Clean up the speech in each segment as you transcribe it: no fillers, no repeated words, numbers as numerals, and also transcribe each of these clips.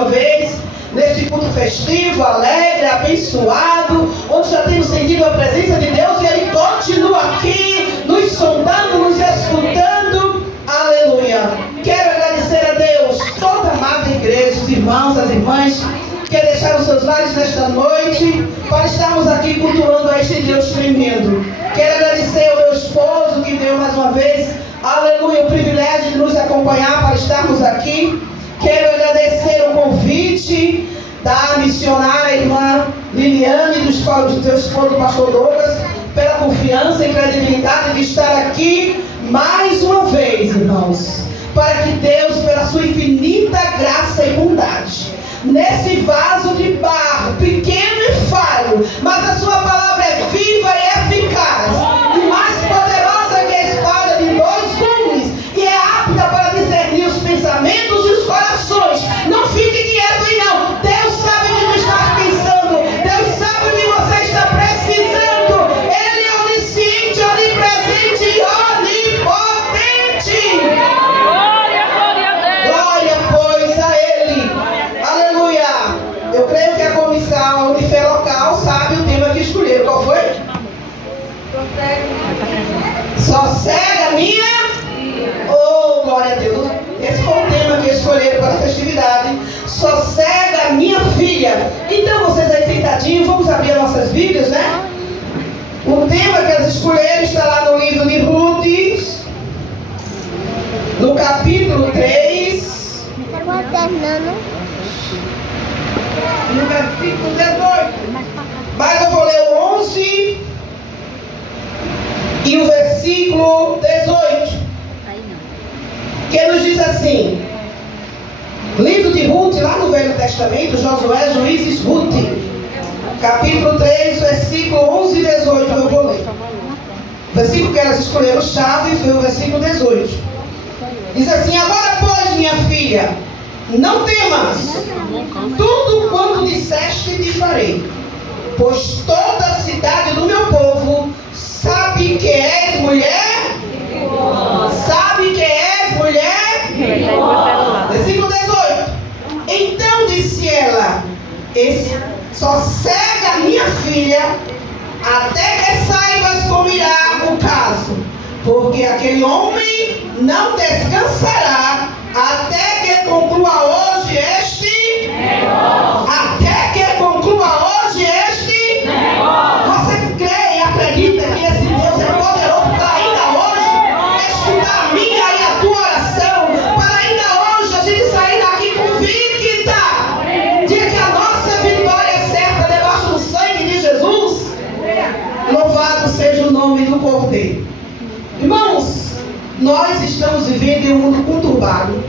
uma vez neste culto festivo, alegre, abençoado, onde já temos sentido a presença de Deus e Ele continua aqui, nos sondando, nos escutando. Aleluia! Quero agradecer a Deus, toda a amada igreja, os irmãos, as irmãs, que deixaram seus lares nesta noite, para estarmos aqui cultuando a este Deus tremendo. Quero agradecer ao meu esposo, que deu mais uma vez, aleluia, o privilégio de nos acompanhar para estarmos aqui. Quero agradecer o convite da missionária irmã Liliane, do seu esposo, pastor Douglas, pela confiança e credibilidade de estar aqui mais uma vez, irmãos, para que Deus, pela sua infinita graça e bondade, nesse vaso de barro, pequeno e falho, mas a sua palavra é viva e eficaz, e mais poderosa que a espada de dois gumes, e é apta para discernir os pensamentos e os corações. Não fique quieto aí não. Deus sabe o que tu estás pensando, Deus sabe o que você está precisando. Ele é onisciente, onipresente e onipotente. Glória, pois, a Ele. Aleluia. Eu creio que a comissão, a Unife local, sabe o tema que escolheram. Qual foi? Sossega a minha. Oh, glória a Deus. Esse foi o tema que escolheram para a festividade. Sossega a minha filha. Então, vocês aí sentadinhos, vamos abrir as nossas Bíblias, né? O tema que elas escolheram está lá no livro de Ruth, no capítulo 3, no versículo 18. Mas eu vou ler o 11 e o versículo 18, que nos diz assim: livro de Ruth, lá no Velho Testamento, Josué, Juízes, Ruth, capítulo 3, versículo 11 e 18, eu vou ler. O versículo que elas escolheram chave foi o versículo 18. Diz assim: agora, pois, minha filha, não temas, tudo quanto disseste te farei, pois toda a cidade do meu povo sabe que és mulher. Sabe que és mulher. Versículo 18. Então disse ela: sossega, minha filha, até que saibas como irá o caso, porque aquele homem não descansará até que conclua hoje este negócio. Até que conclua hoje este negócio. Você crê e acredita que esse Deus é poderoso para ainda hoje escutar a minha e a tua oração, para ainda hoje a gente sair daqui convicta de que a nossa vitória é certa debaixo do sangue de Jesus? Louvado seja o nome do Cordeiro. Irmãos, nós estamos vivendo em um mundo conturbado,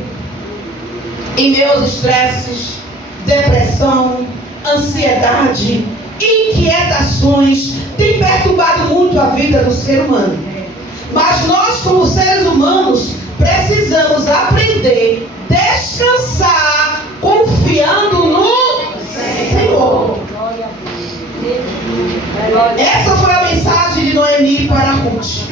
em meio aos estresses, depressão, ansiedade, inquietações, tem perturbado muito a vida do ser humano. Mas nós, como seres humanos, precisamos aprender a descansar confiando no Senhor. Essa foi a mensagem de Noemi para Ruth.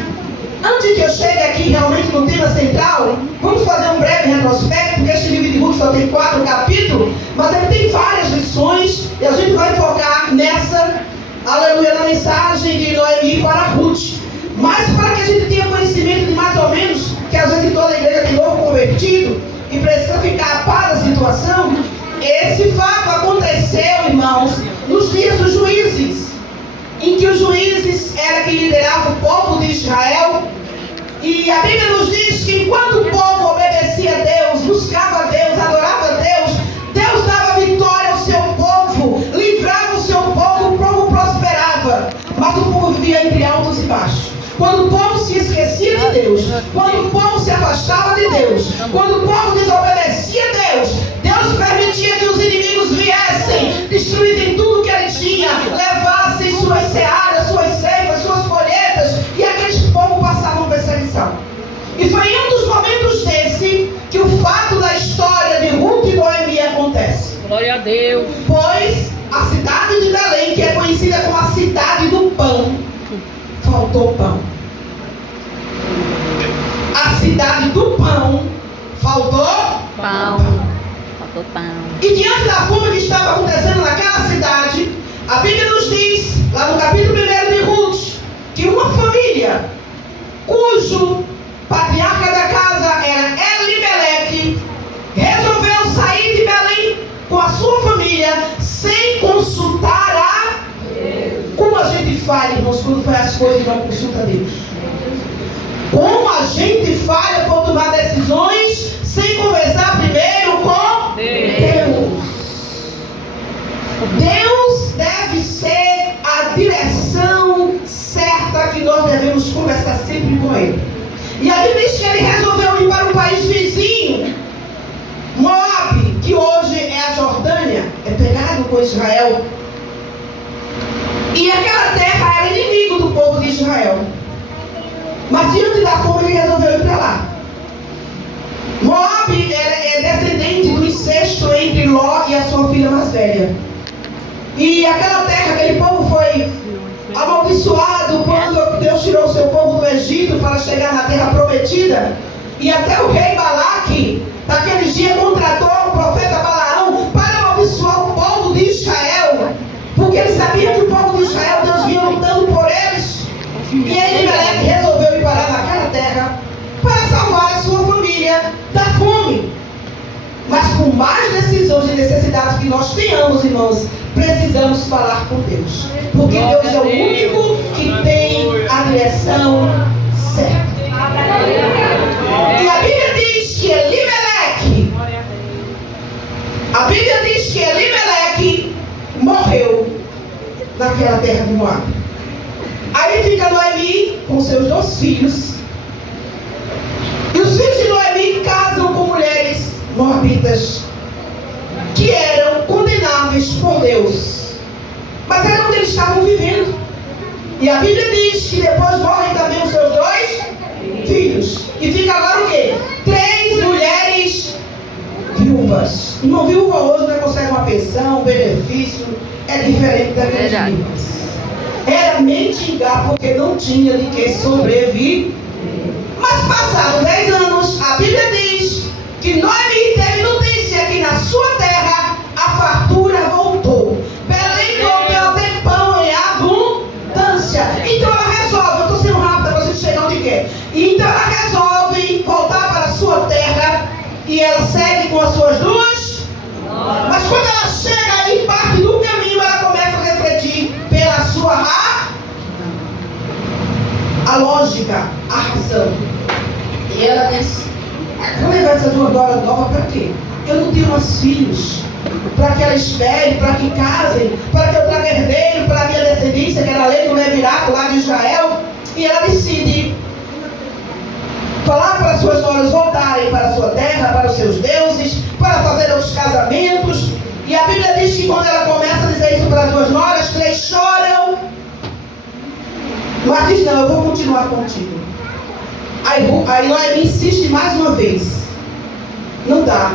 Antes que eu chegue aqui realmente no tema central, vamos fazer um breve retrospecto, porque este livro de Ruth só tem 4 capítulos, mas ele tem várias lições, e a gente vai focar nessa, aleluia, na mensagem de Noemi para Ruth. Mas para que a gente tenha conhecimento de mais ou menos, que às vezes toda a igreja tem novo convertido, e precisa ficar a par da situação, esse fato aconteceu, irmãos, nos dias dos juízes, em que os juízes era quem liderava o povo de Israel. E a Bíblia nos diz que enquanto o povo obedecia a Deus, buscava a Deus, adorava a Deus, Deus dava vitória ao seu povo, livrava o seu povo prosperava. Mas o povo vivia entre altos e baixos. Quando o povo se esquecia de Deus, quando o povo se afastava de Deus, quando o povo desobedecia a Deus, Deus permitia que os inimigos viessem, destruíssem tudo que ele tinha, levassem suas searas, suas ceifas, suas colheitas, e aqueles povos passavam perseguição. E foi em um dos momentos desse que o fato da história de Ruth e Noemi acontece. Glória a Deus. Pois a cidade de Belém, que é conhecida como a cidade do pão, faltou pão. A cidade do pão faltou Pão. E diante da fome que estava acontecendo naquela cidade, a Bíblia nos diz, lá no capítulo 1 de Ruth, que uma família cujo patriarca da casa era Elimeleque resolveu sair de Belém com a sua família sem consultar a Deus. Como a gente falha, irmãos, quando faz as coisas e não consulta a Deus? Como a gente falha por tomar decisões sem conversar primeiro com Deus? Deus deve ser a direção certa que nós devemos conversar sempre com Ele. E a Bíblia diz que ele resolveu ir para um país vizinho, Moabe, que hoje é a Jordânia, é pegado com Israel. E aquela terra era inimigo do povo de Israel. Mas diante da fome ele resolveu ir para lá. Moabe é descendente do incesto entre Ló e a sua filha mais velha. E aquela terra, aquele povo foi amaldiçoado quando Deus tirou o seu povo do Egito para chegar na terra prometida. E até o rei Balaque, naqueles dias, contratou o profeta Balaão para amaldiçoar o povo de Israel, porque ele sabia que o povo de Israel, Deus vinha lutando por eles. E Elimeleque resolveu ir parar naquela terra para salvar a sua família da fome. Mas por mais decisões e necessidades que nós tenhamos, irmãos, precisamos falar com Deus. Porque Deus é o único que tem a direção certa. E a Bíblia diz que Elimeleque morreu naquela terra de Moabe. Aí fica Noemi com seus 2 filhos. E os filhos de Noemi casam com mulheres moabitas que eram condenáveis por Deus, mas era onde eles estavam vivendo. E a Bíblia diz que depois morrem também os seus 2 filhos. E fica agora o quê? 3 mulheres viúvas. Uma viúva hoje não consegue uma pensão, um benefício. É diferente daqueles viúvas. Era mendigar porque não tinha de que sobreviver. Mas passados 10 anos, a Bíblia diz que Noemi teve notícia que na sua terra a fartura voltou. Belém voltou a ter pão em abundância. Então ela resolve, eu estou sendo rápida para vocês chegar onde quer. Então ela resolve voltar para a sua terra e ela segue com as suas 2. Mas quando ela chega em parte do caminho, ela começa a refletir pela sua a lógica, a razão. E ela diz: vou levar essa tua nora nova para quê? Eu não tenho mais filhos para que ela espere, para que casem, para que eu traga herdeiro para a minha descendência, que era a lei do levirato lá de Israel. E ela decide falar para as suas noras voltarem para a sua terra, para os seus deuses, para fazer os casamentos. E a Bíblia diz que quando ela começa a dizer isso para as 2 noras, 3 choram. Mas diz: não, eu vou continuar contigo. Aí Noemi insiste mais uma vez: não dá,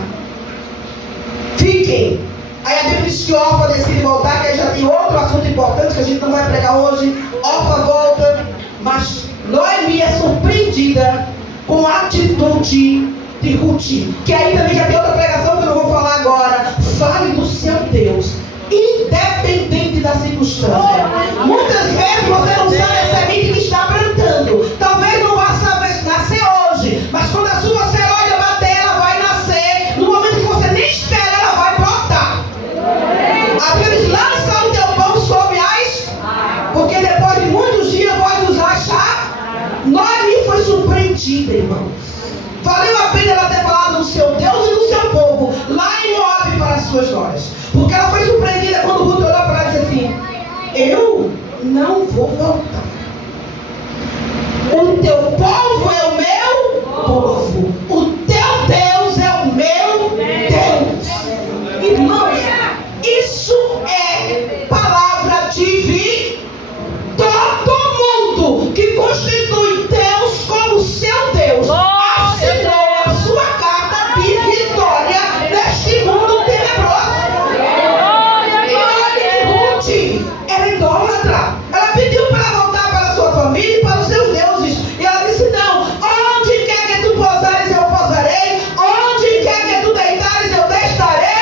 fiquem. Aí a Bíblia diz que Orfa decide voltar, que aí já tem outro assunto importante que a gente não vai pregar hoje. Orfa volta, mas Noemi é surpreendida com a atitude de Ruth, que aí também já tem outra pregação que eu não vou falar agora. Fale do seu Deus, independente da circunstância. Muitas vezes você não sabe a semente que está plantando. Talvez não vá nascer hoje, mas quando a sua seróide bater, ela vai nascer. No momento que você nem espera, ela vai brotar. A Bíblia diz: lança o teu pão sobre as, porque depois de muitos dias vai usar chá. Noemi foi surpreendida, irmãos. Valeu a pena ela ter falado do seu Deus e do seu povo lá em Moabe para as suas noras. Porque ela foi surpreendida quando Ruth olhou para ela e disse assim: eu não vou voltar. O teu povo é o meu povo. O teu Deus é o meu Deus. Irmãos, isso é palavra divina. Todo mundo que constitui Deus como seu Deus assinou a sua carta de vitória neste mundo tenebroso. E olha que Ruth era idólatra. Ela pediu para voltar para a sua família e para os seus deuses. E ela disse: não, onde quer que tu pousares, eu pousarei. Onde quer que tu deitares, eu deitarei.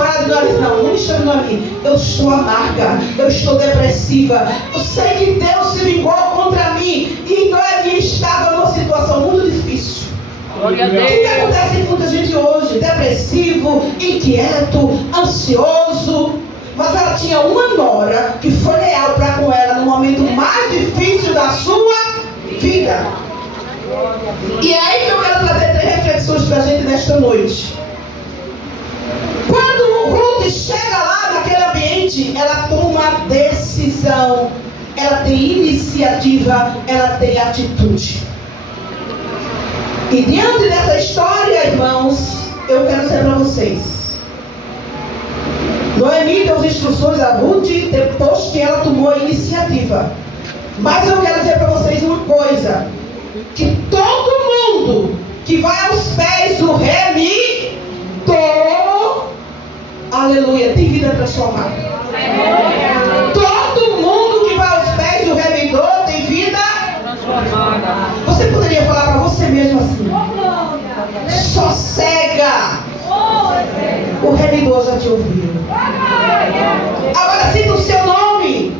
chamar ela de nariz, não me chame de nariz. Eu estou amarga, eu estou depressiva. Eu sei que Deus se vingou contra mim. E Noemi estava numa situação muito difícil. Glória a Deus. O que acontece com muita gente hoje? Depressivo, inquieto, ansioso. Mas ela tinha uma nora que foi leal para com ela no momento mais difícil da sua vida. E é aí que eu quero trazer 3 reflexões para a gente nesta noite. Quando Ruth chega lá naquele ambiente, ela toma uma decisão, ela tem iniciativa, ela tem atitude. E diante dessa história, irmãos, eu quero dizer para vocês, Noemi deu as instruções a Ruth depois que ela tomou a iniciativa. Mas eu quero dizer para vocês uma coisa, que todo mundo que vai aos pés do remidor, aleluia, tem vida transformada. Todo mundo que vai aos pés do remidor tem vida transformada. Você poderia falar para você mesmo assim: sossega, o remidor já te ouviu. Agora cita o seu nome.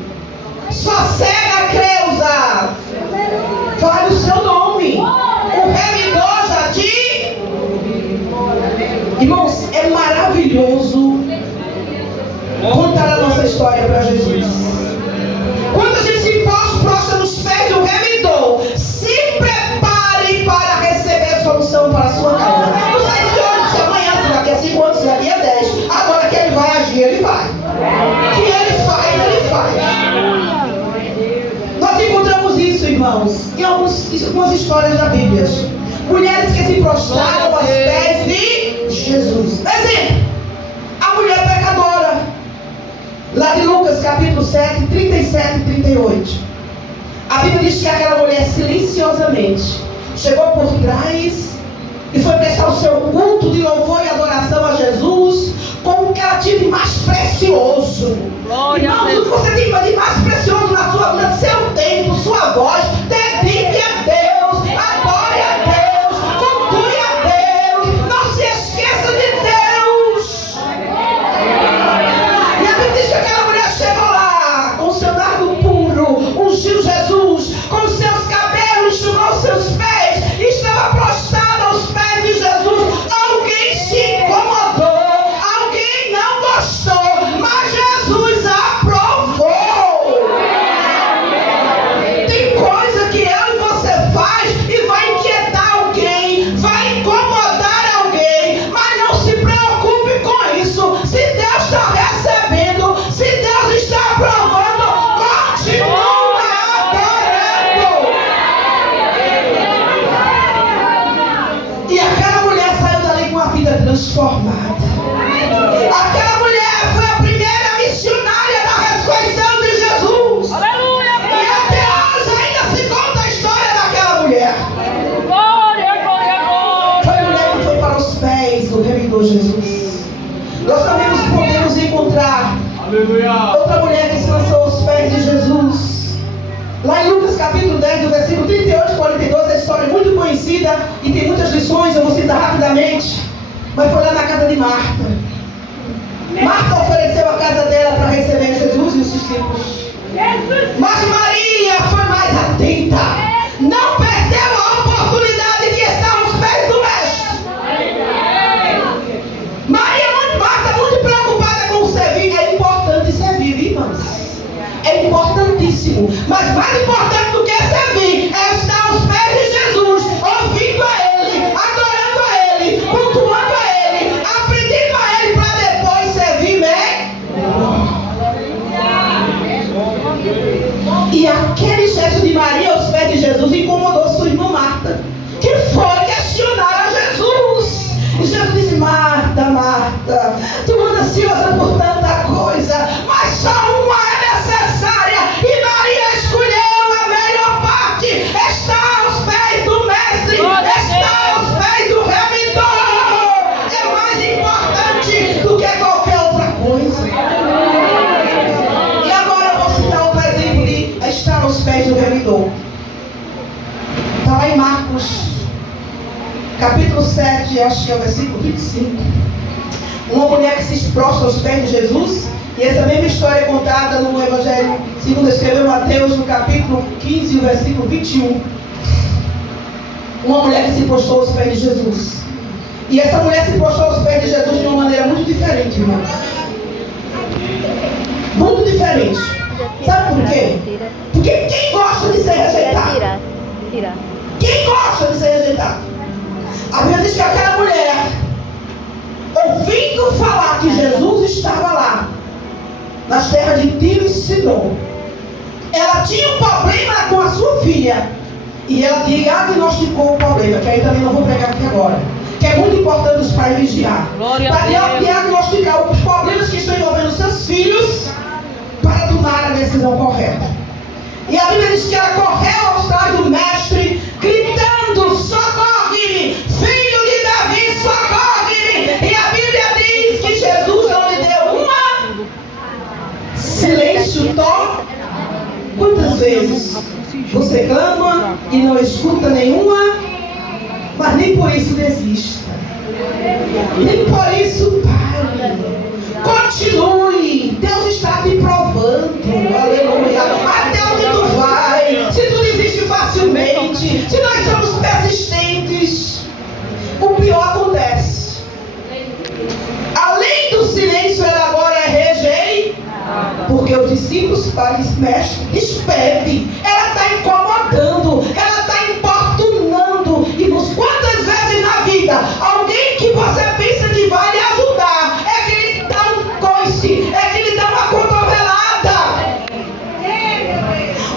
Sossega, Creuza. Fale o seu nome. O remidor já te... Irmãos, é maravilhoso contar a nossa história para Jesus. Quando a gente se prostra nos pés do remidor, se prepare para receber a solução para a sua causa. Não sei se hoje, se amanhã, se daqui a 5 anos, se daqui a 10. Agora que ele vai agir, ele vai. Que ele faz, ele faz. Nós encontramos isso, irmãos, em algumas histórias da Bíblia. Mulheres que se prostraram aos pés de Jesus. Exemplo, a mulher pecadora. Lá de Lucas capítulo 7, 37 e 38. A Bíblia diz que aquela mulher silenciosamente chegou por trás e foi prestar o seu culto de louvor e adoração a Jesus com o que ela tinha de mais precioso. Irmãos, o que você tem de mais precioso na sua vida, seu tempo, sua voz, dedique a Deus, adore a Deus, cultue a Deus, não se esqueça de Deus. E a Bíblia diz que aquela mulher chegou lá com o seu nardo puro, ungiu Jesus, com os seus cabelos, enxugou os seus pés e estava prostrada aos pés de Jesus. Alguém se incomodou, alguém não gostou, mas Jesus aprovou. Tem coisa que eu e você faz e vai inquietar alguém, vai incomodar alguém, mas não se preocupe com isso. Se Deus está recebendo, se Deus está aprovando, continua adorando. E aquela mulher saiu dali com a vida transformada. Aquela mulher foi a primeira missionária da ressurreição de Jesus. Aleluia. E até hoje ainda se conta a história daquela mulher. Glória, glória, glória. Foi a mulher que foi para os pés do remidor Jesus. Nós também podemos encontrar outra mulher que se lançou aos pés de Jesus. Lá em Lucas capítulo 10, do versículo 38 e 42, a história é muito conhecida e tem muitas lições, eu vou citar rapidamente. Mas foi lá na casa de Marta. Marta ofereceu a casa dela para receber Jesus e os discípulos. Mas Maria foi mais atenta. Não perdeu a oportunidade de estar aos pés do Mestre. Marta muito preocupada com o servir. É importante servir, irmãos. É importantíssimo. Mas mais importante do que servir é estar aos pés de Jesus, ouvindo a Ele, adorando a Ele, cultuando a Ele, aprendendo a Ele para depois servir melhor. E aquele gesto de Maria aos pés de Jesus incomodou sua irmã Marta, que foi questionar a Jesus. E Jesus disse: Marta, Marta, tu anda ansiosa por tanta coisa, mas só uma é necessária. E Maria escolheu a melhor parte. Está aos pés do Mestre, está aos pés do Remidor. É mais importante do que qualquer outra coisa. E agora eu vou citar outro exemplo de estar aos pés do Remidor. Está lá em Marcos capítulo 7, acho que é o versículo 25. Uma mulher que se prostra aos pés de Jesus. E essa mesma história é contada no Evangelho segundo escreveu Mateus, no capítulo 15, o versículo 21. Uma mulher que se prostrou aos pés de Jesus. E essa mulher se prostrou aos pés de Jesus de uma maneira muito diferente, irmãos. Muito diferente. Sabe por quê? Porque quem gosta de ser rejeitado? Quem gosta de ser rejeitado? A Bíblia diz que aquela mulher, ouvindo falar que Jesus estava lá, nas terras de Tiro e Sidom, ela tinha um problema com a sua filha. E ela diagnosticou o problema, que aí também não vou pregar aqui agora. Que é muito importante os pais vigiar. Para diagnosticar os problemas que estão envolvendo seus filhos, para tomar a decisão correta. E a Bíblia diz que ela correu aos pés do mestre, gritando: socorre-me, filho de Davi, socorre-me. E a Bíblia diz que Jesus não lhe deu uma silêncio total. Quantas vezes você clama e não escuta nenhuma, mas nem por isso desista. Nem por isso pare. Continue. Deus está te provando. Aleluia. Até onde tu vai? Se tu desiste facilmente, se nós somos persistentes, o pior acontece. Além do silêncio, ela agora é rejeitada. Porque os discípulos falam: mestre, despede. Ela está incomodando, ela está importunando. E quantas vezes na vida, alguém que você pensa que vai lhe ajudar, é que ele dá um coice, é que ele dá uma cotovelada.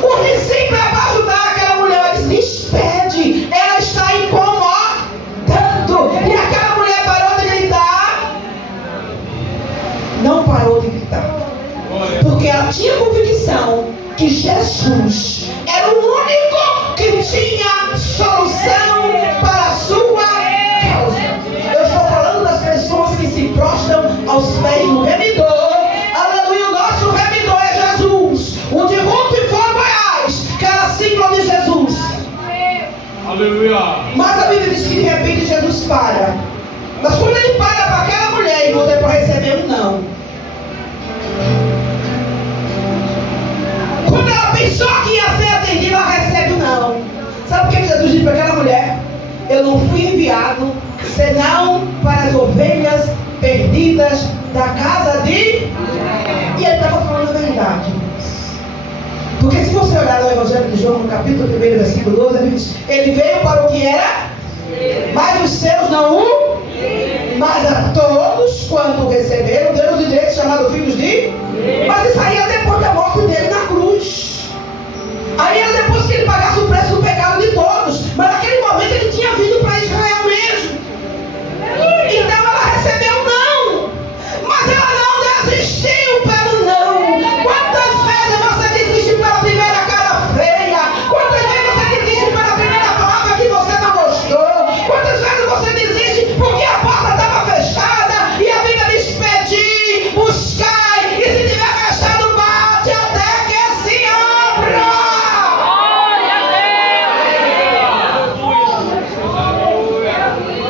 O discípulo é para ajudar aquela mulher, ela diz: despede. Ela está incomodando. E aquela mulher parou de gritar? Não parou de gritar. Porque ela tinha convicção que Jesus era o único que tinha solução para a sua causa. Eu estou falando das pessoas que se prostram aos pés do remidor. Aleluia, o nosso remidor é Jesus. O de Ruth e Goiás, que era símbolo de Jesus. Aleluia. Mas a Bíblia diz que de repente Jesus para. Mas quando ele para para aquela mulher, e você pode receber um não. Quando ela pensou que ia ser atendida, ela recebe o não. Sabe por que Jesus disse para aquela mulher: eu não fui enviado senão para as ovelhas perdidas da casa de... E ele estava falando a verdade. Porque se você olhar no Evangelho de João, no capítulo 1, versículo 12, ele diz: ele veio para o que era, mas os seus não o... Mas a todos quanto receberam, deu os direitos chamados filhos de... Mas isso aí é depois da morte dele na cruz. Aí era depois que ele pagasse o preço do pecado de todos. Mas naquele momento ele tinha vindo para Israel mesmo. Então ela recebeu não. Mas ela não desistiu pelo não. Quantas vezes você desiste pela primeira cara feia? Quantas vezes você desiste pela primeira palavra que você não gostou? Quantas vezes você desiste porque a porta estava fechada? E a Bíblia diz: pedir, buscar, e se tiver fechado, bate até que se abra.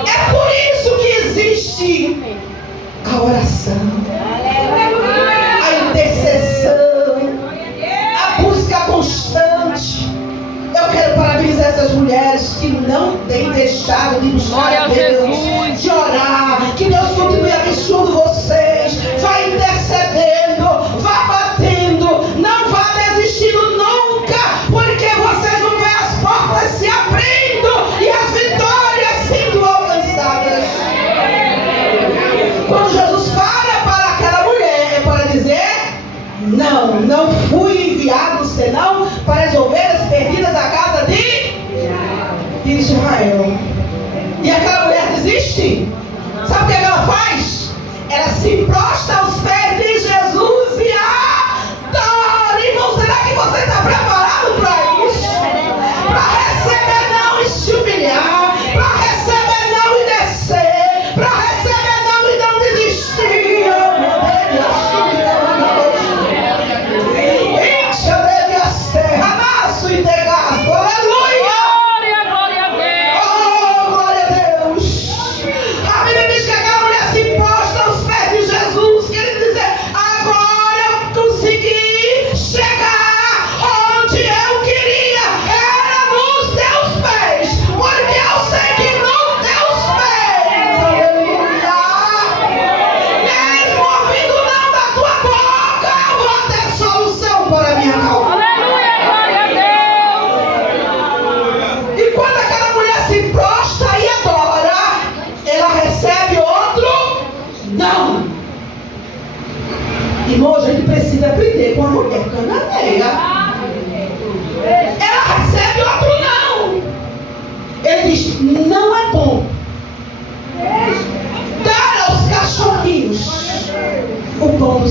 É por isso que existe a oração, a intercessão, a busca constante. Eu quero parabenizar essas mulheres que não têm deixado de buscar a Deus, de orar. Que Deus continue abençoando vocês. Vai intercedendo, vá batendo, não vá desistindo nunca, porque vocês vão ver as portas se abrindo e as vitórias sendo alcançadas. Quando Jesus para aquela mulher, é para dizer: não, não fui enviado senão para as ovelhas perdidas da casa de Israel. E aquela mulher desiste?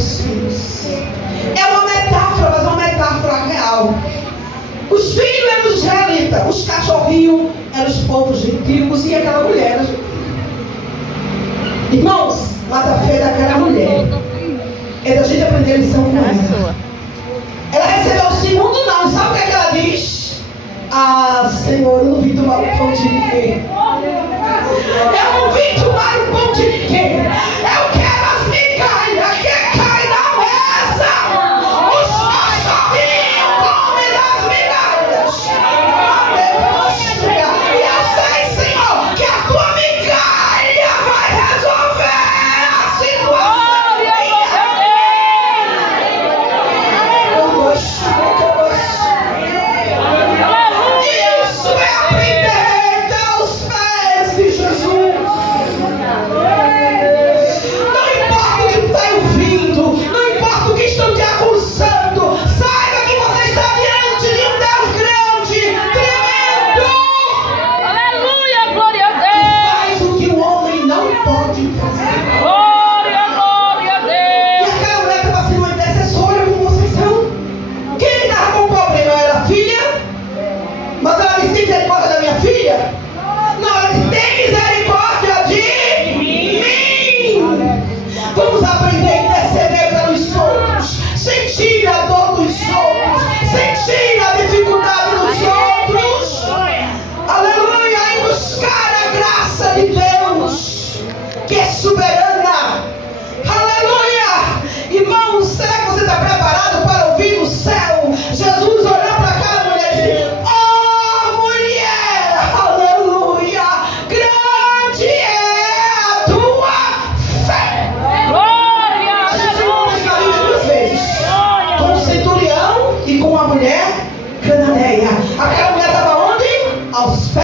seus filhos. É uma metáfora, mas é uma metáfora real. Os filhos eram os israelitas, os cachorrinhos eram os povos gentílicos e aquela mulher era gentílica. Irmãos, mas a fé daquela mulher é da gente aprender a lição com ela. Ela recebeu o segundo não, sabe o que é que ela diz? Ah, Senhor, eu não vim tomar o pão de ninguém. Eu não vim tomar o pão de ninguém. Eu quero as migalhas que caem na mesa. Os cachorrinhos comem das migalhas. E eu sei, Senhor, que a tua migalha vai resolver a situação. Isso é aprender aos pés de Jesus. Não importa o que está ouvindo, não importa o que estão te acusando, saiba que você está diante de um Deus grande, tremendo. Aleluia, glória a Deus. Faz o que o homem não pode fazer. Glória, glória a E Deus. aquela mulher estava sendo uma intercessora, como vocês são. Quem estava com o problema era a filha, mas ela disse: tem misericórdia da minha filha? Não, ela disse: tem misericórdia de mim. Vamos aprender a interceder pelos outros, sentir a dor dos outros, sentir a dificuldade dos outros. Aleluia, e buscar a graça de Deus, que é soberana. Aleluia! Irmãos, será que você está preparado para ouvir no céu Jesus olhar para aquela mulher e dizer: oh mulher, aleluia, grande é a tua fé. Glória, A gente viu isso na Bíblia duas vezes, com o centurião e com a mulher cananeia. Aquela mulher estava onde? Aos pés